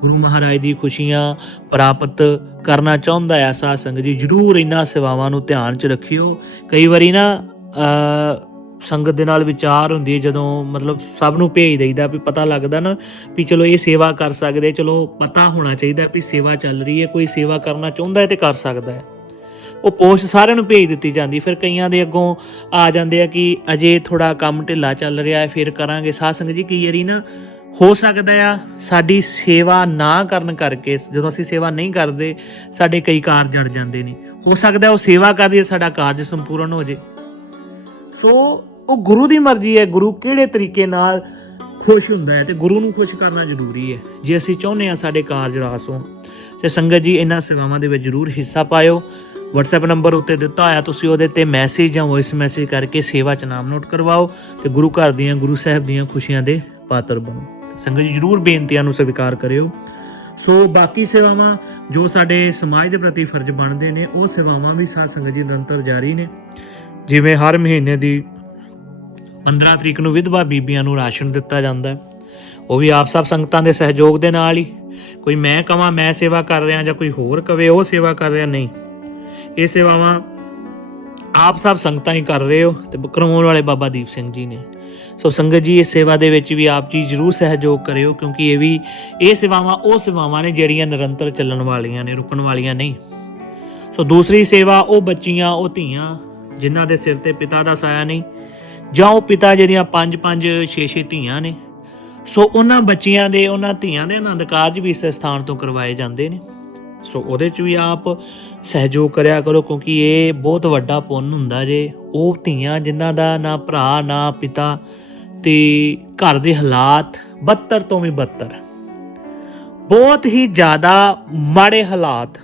A: ਗੁਰੂ ਮਹਾਰਾਜ ਦੀ ਖੁਸ਼ੀਆਂ ਪ੍ਰਾਪਤ ਕਰਨਾ ਚਾਹੁੰਦਾ ਆ ਸਾਧ ਸੰਗਤ ਜੀ, ਜਰੂਰ ਇਹਨਾਂ ਸੇਵਾਵਾਂ ਨੂੰ ਧਿਆਨ 'ਚ ਰੱਖਿਓ। ਕਈ ਵਾਰੀ ਨਾ ਸੰਗਤ ਦੇ ਨਾਲ ਵਿਚਾਰ ਹੁੰਦੀ ਹੈ, ਜਦੋਂ ਮਤਲਬ ਸਭ ਨੂੰ ਭੇਜ ਦਈਦਾ ਵੀ ਪਤਾ ਲੱਗਦਾ ਨਾ ਵੀ ਚਲੋ ਇਹ ਸੇਵਾ ਕਰ ਸਕਦੇ ਚਲੋ ਪਤਾ ਹੋਣਾ ਚਾਹੀਦਾ ਵੀ ਸੇਵਾ ਚੱਲ ਰਹੀ ਹੈ, ਕੋਈ ਸੇਵਾ ਕਰਨਾ ਚਾਹੁੰਦਾ ਹੈ ਤੇ ਕਰ ਸਕਦਾ ਹੈ। ਉਹ ਪੋਸਟ ਸਾਰਿਆਂ ਨੂੰ ਭੇਜ ਦਿੱਤੀ ਜਾਂਦੀ, ਫਿਰ ਕਈਆਂ ਦੇ ਅੱਗੋਂ ਆ ਜਾਂਦੇ ਆ ਕਿ ਅਜੇ ਥੋੜਾ ਕੰਮ ਢਿੱਲਾ ਚੱਲ ਰਿਹਾ ਹੈ, ਫਿਰ ਕਰਾਂਗੇ। ਸਾਧ ਸੰਗਤ ਜੀ ਕੀ ਵਾਰੀ ਨਾ ਹੋ ਸਕਦਾ ਆ ਸਾਡੀ ਸੇਵਾ ਨਾ ਕਰਨ ਕਰਕੇ, ਜਦੋਂ ਅਸੀਂ ਸੇਵਾ ਨਹੀਂ ਕਰਦੇ, ਸਾਡੇ ਕਈ ਕਾਰਜ ਜੜ ਜਾਂਦੇ ਨੇ। ਹੋ ਸਕਦਾ ਉਹ ਸੇਵਾ ਕਰਦੀ ਸਾਡਾ ਕਾਰਜ ਸੰਪੂਰਨ ਹੋ ਜੇ। ਸੋ ਉਹ ਗੁਰੂ ਦੀ ਮਰਜ਼ੀ ਹੈ, ਗੁਰੂ ਕਿਹੜੇ ਤਰੀਕੇ ਨਾਲ ਖੁਸ਼ ਹੁੰਦਾ ਹੈ ਤੇ ਗੁਰੂ ਨੂੰ ਖੁਸ਼ ਕਰਨਾ ਜ਼ਰੂਰੀ ਹੈ। ਜੇ ਅਸੀਂ ਚਾਹੁੰਦੇ ਹਾਂ ਸਾਡੇ ਕਾਰਜ ਰਾਸ ਹੋ ਤੇ ਸੰਗਤ ਜੀ ਇਹਨਾਂ ਸੇਵਾਵਾਂ ਦੇ ਵਿੱਚ ਜ਼ਰੂਰ ਹਿੱਸਾ ਪਾਇਓ। WhatsApp ਨੰਬਰ ਉੱਤੇ ਦਿੱਤਾ ਹੋਇਆ, ਤੁਸੀਂ ਉਹਦੇ ਤੇ ਮੈਸੇਜ ਜਾਂ ਵੌਇਸ ਮੈਸੇਜ ਕਰਕੇ ਸੇਵਾ ਚ ਨਾਮ ਨੋਟ ਕਰਵਾਓ ਤੇ ਗੁਰੂ ਘਰ ਦੀਆਂ, ਗੁਰੂ ਸਾਹਿਬ ਦੀਆਂ ਖੁਸ਼ੀਆਂ ਦੇ ਪਾਤਰ ਬਣੋ। ਸੰਗਤ ਜੀ ਜ਼ਰੂਰ ਬੇਨਤੀਆਂ ਨੂੰ ਸਵੀਕਾਰ ਕਰਿਓ। ਸੋ ਬਾਕੀ ਸੇਵਾਵਾਂ ਜੋ ਸਾਡੇ ਸਮਾਜ ਦੇ ਪ੍ਰਤੀ ਫਰਜ਼ ਬਣਦੇ ਨੇ, ਉਹ ਸੇਵਾਵਾਂ ਵੀ ਸਾਧ ਸੰਗਤ ਜੀ ਨਿਰੰਤਰ ਜਾਰੀ ਨੇ। ਜਿਵੇਂ ਹਰ ਮਹੀਨੇ ਦੀ 15 ਤਰੀਕ ਨੂੰ ਵਿਧਵਾ ਬੀਬੀਆਂ ਨੂੰ ਰਾਸ਼ਨ ਦਿੱਤਾ ਜਾਂਦਾ ਉਹ ਵੀ ਆਪ ਸਭ ਸੰਗਤਾਂ ਦੇ ਸਹਿਯੋਗ ਦੇ ਨਾਲ ਹੀ। ਕੋਈ ਮੈਂ ਕਵਾਂ, ਮੈਂ ਸੇਵਾ ਕਰ ਰਿਹਾ ਜਾਂ ਕੋਈ ਹੋਰ ਕਵੇ, ਉਹ ਸੇਵਾ ਕਰ ਰਿਹਾ ਨਹੀਂ। ਇਹ ਸੇਵਾਵਾਂ ਆਪ ਸਭ ਸੰਗਤਾਂ ਹੀ ਕਰ ਰਹੇ ਹੋ ਤੇ ਕਰਵਾਉਣ ਵਾਲੇ ਬਾਬਾ ਦੀਪ ਸਿੰਘ ਜੀ ਨੇ। ਸੋ ਸੰਗਤ ਜੀ, ਇਸ ਸੇਵਾ ਦੇ ਵਿੱਚ ਵੀ ਆਪ ਜੀ ਜਰੂਰ ਸਹਿਯੋਗ ਕਰਿਓ ਕਿਉਂਕਿ ਇਹ ਵੀ, ਇਹ ਸੇਵਾਵਾਂ ਉਹ ਸੇਵਾਵਾਂ ਨੇ ਜਿਹੜੀਆਂ ਨਿਰੰਤਰ ਚੱਲਣ ਵਾਲੀਆਂ ਨੇ, ਰੁਕਣ ਵਾਲੀਆਂ ਨਹੀਂ। ਸੋ ਦੂਸਰੀ ਸੇਵਾ ਉਹ ਬੱਚੀਆਂ, ਉਹ ਧੀਆਂ, ਜਿਨ੍ਹਾਂ ਦੇ ਸਿਰ ਤੇ ਪਿਤਾ ਦਾ ਸਾਇਆ ਨਹੀਂ ਜਾਂ ਉਹ ਪਿਤਾ ਜਿਹੜੀਆਂ ਪੰਜ ਪੰਜ, ਛੇ ਛੇ ਧੀਆਂ ਨੇ। ਸੋ ਉਹਨਾਂ ਬੱਚੀਆਂ ਦੇ, ਉਹਨਾਂ ਧੀਆਂ ਦੇ ਆਨੰਦ ਕਾਰਜ ਵੀ ਇਸ ਸਥਾਨ ਤੋਂ ਕਰਵਾਏ ਜਾਂਦੇ ਨੇ। ਸੋ ਉਹਦੇ ਚ ਵੀ ਆਪ ਸਹਿਯੋਗ ਕਰਿਆ ਕਰੋ, ਕਿਉਂਕਿ ਇਹ ਬਹੁਤ ਵੱਡਾ ਪੁੰਨ ਹੁੰਦਾ ਜੇ। ਉਹ ਧੀਆਂ ਜਿਨ੍ਹਾਂ ਦਾ ਨਾ ਭਰਾ, ਨਾ ਪਿਤਾ ਤੇ ਘਰ ਦੇ ਹਾਲਾਤ ਬੱਤਰ ਤੋਂ ਵੀ ਬੱਤਰ ਬਹੁਤ ਹੀ ਜ਼ਿਆਦਾ ਮਾੜੇ ਹਾਲਾਤ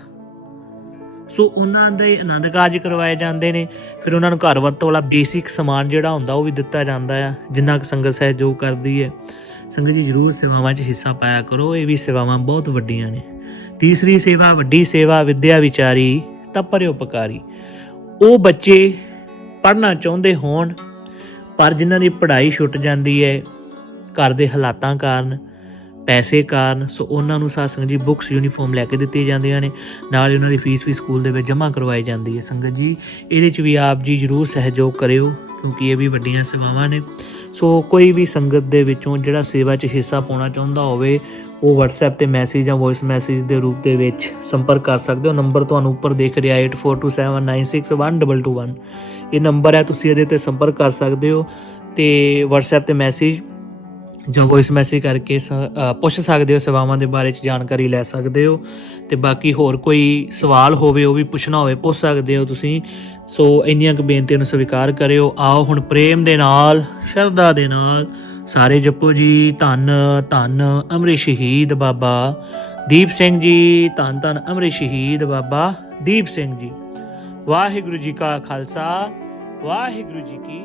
A: ਸੋ ਉਹਨਾਂ ਦੇ ਆਨੰਦ ਕਾਰਜ ਕਰਵਾਏ ਜਾਂਦੇ ਨੇ। ਫਿਰ ਉਹਨਾਂ ਨੂੰ ਘਰ ਵਰਤੋਂ ਵਾਲਾ ਬੇਸਿਕ ਸਮਾਨ ਜਿਹੜਾ ਹੁੰਦਾ ਉਹ ਵੀ ਦਿੱਤਾ ਜਾਂਦਾ ਆ, ਜਿੰਨਾ ਕੁ ਸੰਗਤ ਸਹਿਯੋਗ ਕਰਦੀ ਹੈ। ਸੰਗਤ ਜੀ ਜਰੂਰ ਸੇਵਾਵਾਂ 'ਚ ਹਿੱਸਾ ਪਾਇਆ ਕਰੋ, ਇਹ ਵੀ ਸੇਵਾਵਾਂ ਬਹੁਤ ਵੱਡੀਆਂ ਨੇ। ਤੀਸਰੀ ਸੇਵਾ, ਵੱਡੀ ਸੇਵਾ, ਵਿਦਿਆ ਵਿਚਾਰੀ, ਤਾਂ ਪਰਉਪਕਾਰੀ ਉਹ ਬੱਚੇ ਪੜ੍ਹਨਾ ਚਾਹੁੰਦੇ ਹੋਣ, ਪਰ ਜਿਨ੍ਹਾਂ ਦੀ ਪੜ੍ਹਾਈ ਛੁੱਟ ਜਾਂਦੀ ਹੈ, ਘਰ ਦੇ ਹਾਲਾਤਾਂ ਕਾਰਨ ਪੈਸੇ ਕਾਰਨ, ਸੋ ਉਹਨਾਂ ਨੂੰ ਸਾਧ ਸੰਗਤ ਜੀ ਬੁੱਕਸ ਯੂਨੀਫਾਰਮ ਲੈ ਕੇ ਦਿੱਤੀਆਂ ਜਾਂਦੀਆਂ ਨੇ। ਨਾਲ ਹੀ ਉਹਨਾਂ ਦੀ ਫੀਸ ਵੀ ਸਕੂਲ ਦੇ ਵਿੱਚ ਜਮ੍ਹਾਂ ਕਰਵਾਈ ਜਾਂਦੀ ਹੈ। ਸੰਗਤ ਜੀ, ਇਹਦੇ 'ਚ ਵੀ ਆਪ ਜੀ ਜਰੂਰ ਸਹਿਯੋਗ ਕਰਿਓ, ਕਿਉਂਕਿ ਇਹ ਵੀ ਵੱਡੀਆਂ ਸੇਵਾਵਾਂ ਨੇ। ਸੋ ਕੋਈ ਵੀ ਸੰਗਤ ਦੇ ਵਿੱਚੋਂ ਜਿਹੜਾ ਸੇਵਾ 'ਚ ਹਿੱਸਾ ਪਾਉਣਾ ਚਾਹੁੰਦਾ ਹੋਵੇ, ਉਹ WhatsApp ਤੇ ਮੈਸੇਜ ਜਾਂ ਵੌਇਸ ਮੈਸੇਜ ਦੇ ਰੂਪ ਦੇ ਵਿੱਚ ਸੰਪਰਕ ਕਰ ਸਕਦੇ ਹੋ। ਨੰਬਰ ਤੁਹਾਨੂੰ ਉੱਪਰ ਦਿਖ ਰਿਹਾ 8427961221 ਇਹ ਨੰਬਰ ਹੈ, ਤੁਸੀਂ ਇਹਦੇ ਤੇ ਸੰਪਰਕ ਕਰ ਸਕਦੇ ਹੋ। ਤੇ WhatsApp ਤੇ ਮੈਸੇਜ ਜਾਂ ਵੌਇਸ ਮੈਸੇਜ ਕਰਕੇ ਸ- ਪੁੱਛ ਸਕਦੇ ਹੋ, ਸੇਵਾਵਾਂ ਦੇ ਬਾਰੇ ਚ ਜਾਣਕਾਰੀ ਲੈ ਸਕਦੇ ਹੋ ਤੇ ਬਾਕੀ ਹੋਰ ਕੋਈ ਸਵਾਲ ਹੋਵੇ, ਉਹ ਵੀ ਪੁੱਛਣਾ ਹੋਵੇ, ਪੁੱਛ ਸਕਦੇ ਹੋ ਤੁਸੀਂ। ਸੋ ਇੰਨੀਆਂ ਕੁ ਬੇਨਤੀਆਂ ਨੂੰ ਸਵੀਕਾਰ ਕਰਿਓ। ਆਓ ਹੁਣ ਪ੍ਰੇਮ ਦੇ ਨਾਲ, ਸ਼ਰਧਾ ਦੇ ਨਾਲ, ਸਾਰੇ ਜਪੋ ਜੀ, ਧੰਨ ਧੰਨ ਅਮਰ ਸ਼ਹੀਦ ਬਾਬਾ। ਦੀਪ ਸਿੰਘ ਜੀ, ਧੰਨ ਧੰਨ ਅਮਰ ਸ਼ਹੀਦ ਬਾਬਾ ਦੀਪ ਸਿੰਘ ਜੀ। ਵਾਹਿਗੁਰੂ ਜੀ ਕਾ ਖਾਲਸਾ, ਵਾਹਿਗੁਰੂ ਜੀ ਕੀ